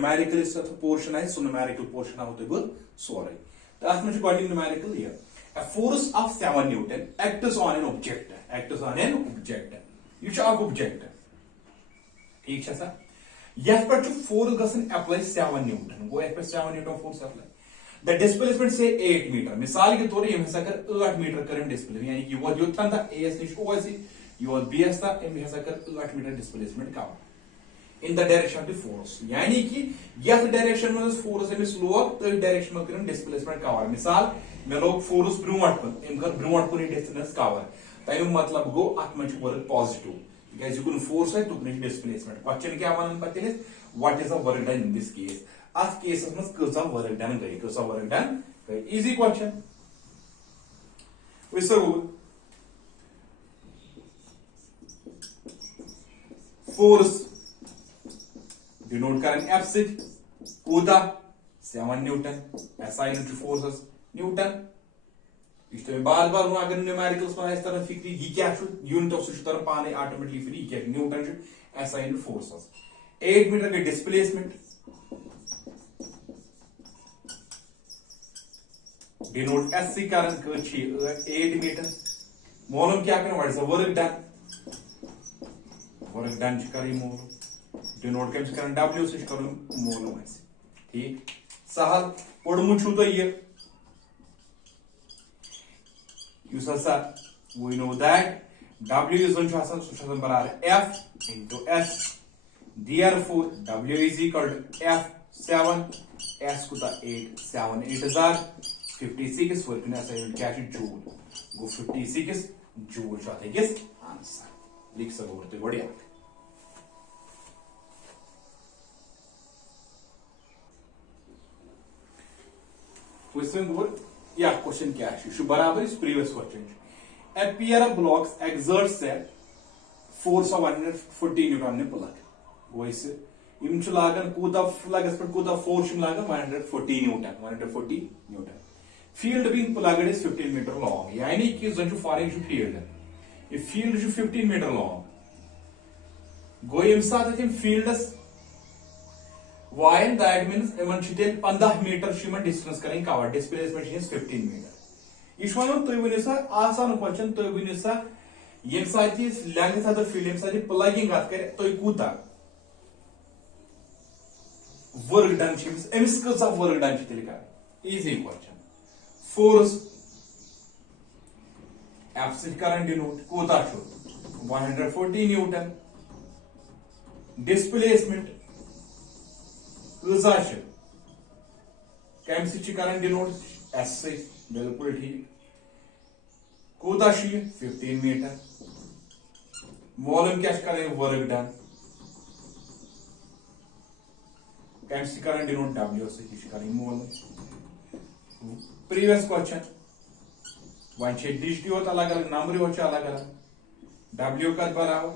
Numerical portion है so numerical portion आओ तुम सोरे तो अत में न्यूमेरिकल ये a force of 7 Newton acts on an object ये object ठीक है सर यह पर फोर्स गसन अप्लाई 7 न्यूटन गो यह 7 Newton force apply the displacement से 8 मीटर मिसाल के तौर पर हसा कर 8 मीटर कर डिस्प्ले यानी कि वो योथन था एस निश ओस यो बीएस था एम हसा कर 8 meter displacement cover in the direction of the force यानी कि यह डायरेक्शन में फोर्स एमिस लोग तो डायरेक्शन में कर डिस्प्लेसमेंट कवर मिसाल मे लोग फोर्स ब्रोट कुन एम कर ब्रोट कुन डिस्टेंस कवर तमिक मतलब गो अत में work positive because you can force it to bring displacement question क्या वन पते है what is the work done in this case as cases में कैसा work done गई कैसा work done गई easy question वैसे वो force denote करें F से कूदा 7 Newton SI into forces Newton इस बार बार अगर न्यूमेरिकल्स में इस तरह फिक्री ये क्या यूनिट ऑफ सिस्टम तरह पाने ऑटोमेटिकली फ्री क्या न्यूटन एसआई इन फोर्सेस 8 मीटर के डिस्प्लेसमेंट डिनोट एससी कारण कर 8 मीटर मालूम क्या करना what is the work done करी मालूम डिनोट कैसे करना डब्ल्यू से करूं मालूम है ठीक सहल पढ़मु छु तो ये we know that W is F into S. Therefore, W is equal to F7 S kuta 8 7 8 is 56 for I will catch it joule. Go 56 joule shot I guess answer. लिख सको तो बढ़िया क्वेश्चन बोल या क्वेश्चन क्या है बराबर इस previous question a pair of blocks exerts a force of 140 न्यूटन ने प्लग वो इस इम छु लागन कूदा प्लगस पर कूदा फोर्स छु लागन 140 newton field being plugged is 15 metre long यानी कि जन छु फॉर छु फील्ड ये फील्ड छु 15 मीटर लॉन्ग गो इम साथ इम फील्डस वाइन दैट मींस इमन छु 15 मीटर छु में डिस्टेंस करें कवर डिस्प्लेसमेंट इज 15 मीटर इस आसान क्वेश्चन तुम वन सा ये लेंथ ऑफ द फील्ड ये प्लगिंग कर तुम कूता वर्क डन अमिस कसा वर्क डन तेल कर इजी क्वेश्चन फोर्स एफ से कर डिनोट कूता 140 न्यूटन डिस्प्लेसमेंट कसा कम से कर डिनोट एस से बिल्कुल ठीक कूदा 15 मीटर वॉल्यूम क्या करें वर्क डन कैसे करें डिनोट डब्ल्यू से करें volume previous question one digit हो अलग अलग नंबर हो अलग अलग डब्ल्यू का बराबर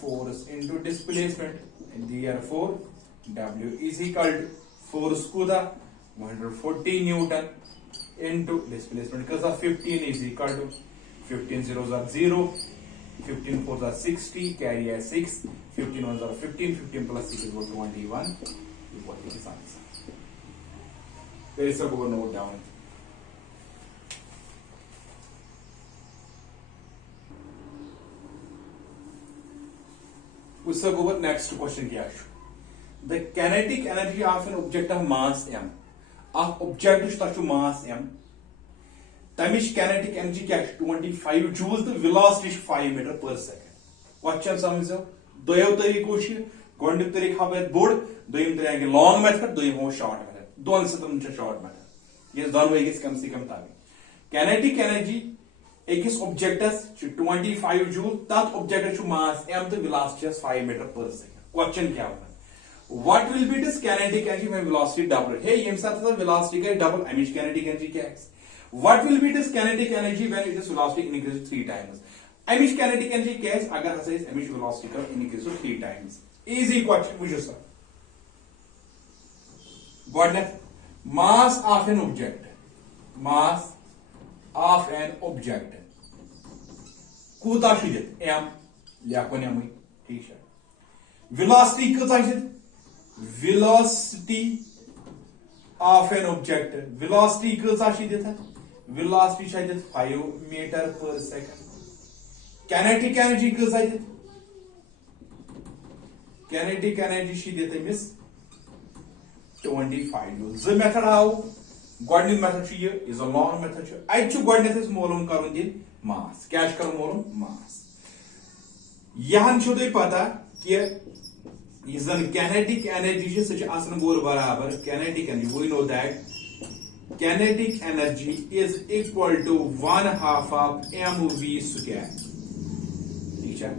force into displacement therefore W is equal to force कूदा 140 newton into displacement because of 15 is equal to 15 zeros are 0 15 fours are 60 carry as 6 15 ones are 15 15 plus 6 is 21 equal to this answer there is a go note down उससे go next question क्या है the kinetic energy of an object of mass m object तक मास m तमिश kinetic energy क्या 25 जूल तो वेलोसिटी 5 मीटर पर second question समझो दोयो तरीको गोंडिक तरीक हाव बोड़ दोयम तरीके लॉन्ग मेथड दोयम हो शॉर्ट मेथड दोन से तुम शॉर्ट मेथड ये दोनों एक कम से कम ताबे kinetic energy एक ऑब्जेक्टस 25 जूल तत ऑब्जेक्ट मास m तो वेलोसिटी 5 मीटर पर सेकंड क्वेश्चन क्या होगा What will be this kinetic energy when velocity double? Hey, ये साथ velocity का double, amish kinetic energy क्या है? What will be this kinetic energy when its velocity increases 3 times? Amish kinetic energy क्या है? अगर हसे इस amish velocity का increases 3 times. Easy question, मुझे sir. What next? Mass of an object. Mass of an object. कूता शिजत m लिया को नहीं ठीक है. Velocity कितना है? velocity of an object. Velocity kısa şey देता velocity şey देता 5 meter per second. Kinetic energy kısa देता kinetic energy şey देता मिस 25 joules. The method how गोडनिक मेथड छु ये इज अ लॉन्ग मेथड छु आई छु गोडनेथ इज मालूम करून दिन मास कैश कर मालूम मास यहां छु तो पता कि इजन kinetic energy छु सच आसन गोल बराबर kinetic energy we know that kinetic energy is equal to 1/2 of mv square ठीक है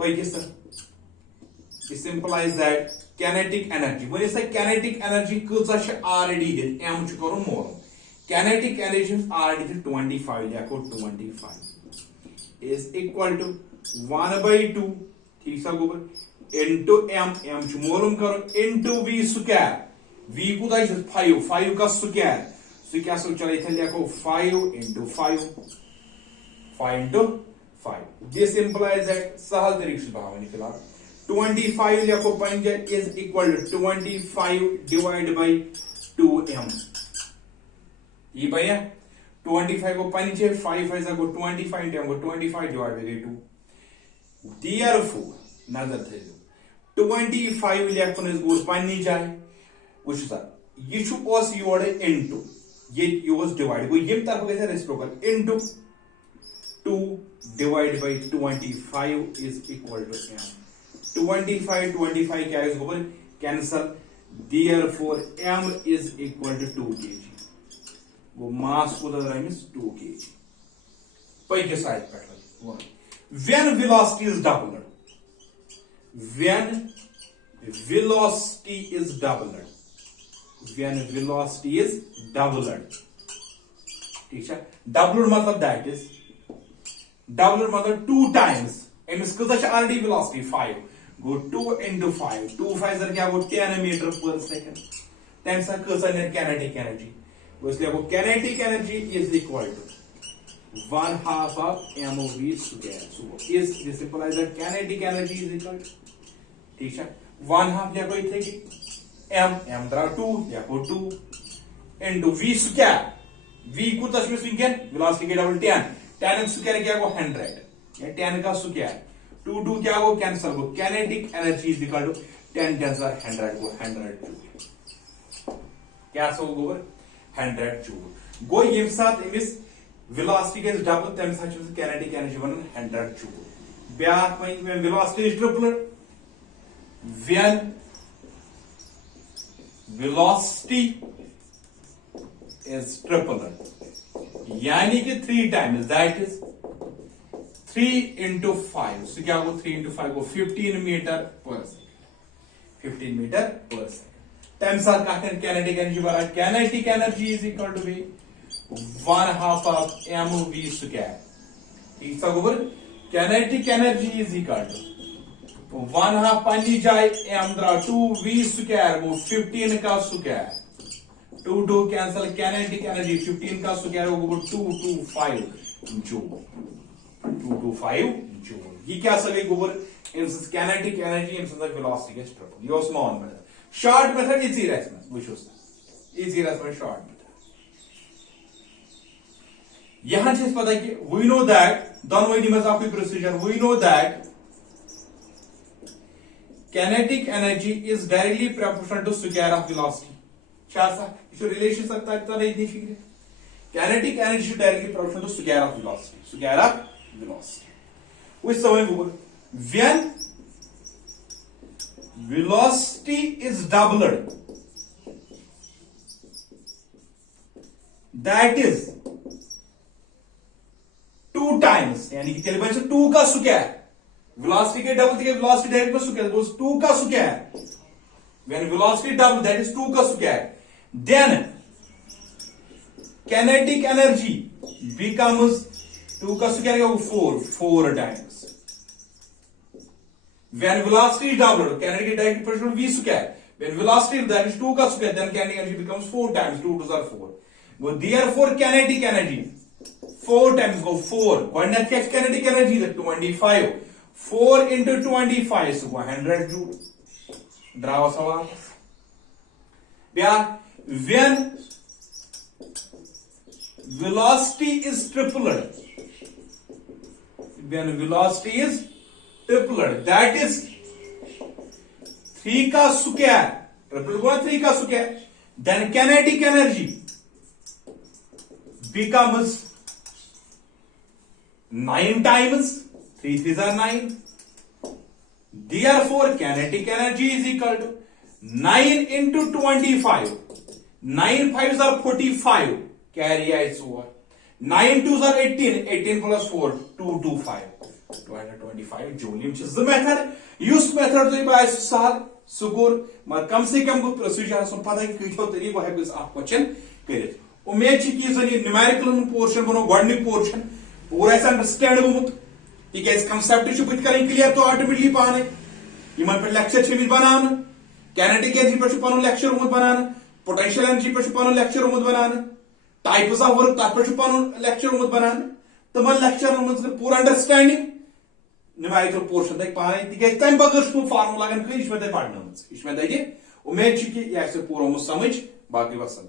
भाई किस it implies that kinetic energy when is the kinetic energy kısa sh already did m ch karu more kinetic energy is already did 25 lekho 25 is equal to 1/2 ठीक सा गोबर into m ch Mollem करो into v square v को दा 5 का square so क्या सो चले थे lekho 5 into 5 into 5 this implies that सहल तरीके से भावनी फिलहाल 25 लिखो पंज is equal to 25 divided by 2m ये भैया 25 को पंज 5 5 को 25 m को 25 divided by 2 therefore नजर थे 25 लिखो इस गोस पंज जाए वो सा ये छु ओस योर into ये योस डिवाइड को ये तरफ कैसे reciprocal into 2 divided by 25 is equal to m 25 क्या है ऊपर cancel therefore m is equal to 2 kg वो मास को दर मिस 2 kg पई के साइड पे when velocity is doubled when velocity is doubled ठीक है doubled मतलब that is doubled मतलब 2 times एमिस कितना already velocity 5 go 2 into 5 2 5 जर क्या go 10 meter per second then सा कितना kinetic energy वो इसलिए वो kinetic energy is equal to 1/2 of mv square so is this implies that kinetic energy is equal to ठीक है 1/2 क्या कोई थे कि m द्रा 2 या को 2 into v square v को तस्वीर सिंगन velocity के डबल 10 square क्या को 100 या 10 का स्क्वायर 2 क्या हो कैंसिल हो kinetic energy is equal to 10 10 100 को 100 जूल क्या सो गोबर 100 जूल गो यम साथ इमिस velocity के डबल तम साथ kinetic energy one 100 joule back when velocity is tripled when velocity is tripled यानी कि 3 times that is 3 into 5 so क्या हो 3 into 5 को 15 meter per second 15 meter per second तम साथ का kinetic energy वाला kinetic energy is equal to be 1/2 of mv square ठीक सा गोबर kinetic energy is equal to 1/2 पंजी जाए m द्रा 2v square वो 15 का square 2 कैंसिल kinetic energy 15 का square वो 225 जूल 225 जूल ये क्या सभी गोबर instance kinetic energy instance velocity के ट्रिपल ये small method short method easy response which was easy response short method यहां चीज पता है कि वी नो दैट दोनों में आपकी procedure we know that kinetic energy is directly proportional to square of velocity क्या सा इसको रिलेशन सकता है तो नहीं फिक्र kinetic energy is directly proportional to square of velocity which समय when velocity is doubled that is 2 times यानी कि क्या बन 2 का स्क्वायर velocity के डबल के velocity डायरेक्ट पर स्क्वायर वो 2 का square when velocity double that is 2 का square then kinetic energy becomes 2 का स्क्वायर क्या 4 times when velocity is doubled kinetic direct proportional v square when velocity that is 2 का square then kinetic energy becomes 4 times 2 to 4 go therefore kinetic energy 4 times go 4 what next kinetic energy the 25 4 into 25 so 100 joule draw सवाल ब्या when velocity is tripled, when velocity is tripled, that is 3 का square, triple गुना 3 का square, then kinetic energy becomes 9 times 3 3s are 9. Therefore, kinetic energy is equal to 9 into 25. 9 5s are 45. Carry is over. 9 2s are 18. 18 plus 4, 225. 225 joule. Which is the method. Use method to buy sahal, sugur. But कम से कम को procedure सुन पता है कि क्यों तरीको है कि आप क्वेश्चन करें. उम्मीद है कि ये numerical portion बनो guiding portion पूरा ऐसा understand होमुत. ये कैसे concept इशू बुत करें clear तो ultimately पाने. ये मन पर lecture चीज़ बनाना. Kinetic energy पर शुपानो lecture होमुत बनाना. Potential energy पर शुपानो lecture होमुत बनाना. Types of work तक पर शुपानो lecture होमुत बनाना. तो मन lecture होमुत पूरा understanding numerical portion तक पाने. ये कैसे टाइम बगैर शुप formula लगन कहीं इसमें तक पढ़ना होमुत. इसमें तक ये उम्मीद है कि ये ऐसे पूरा होमुत समझ बाकी बस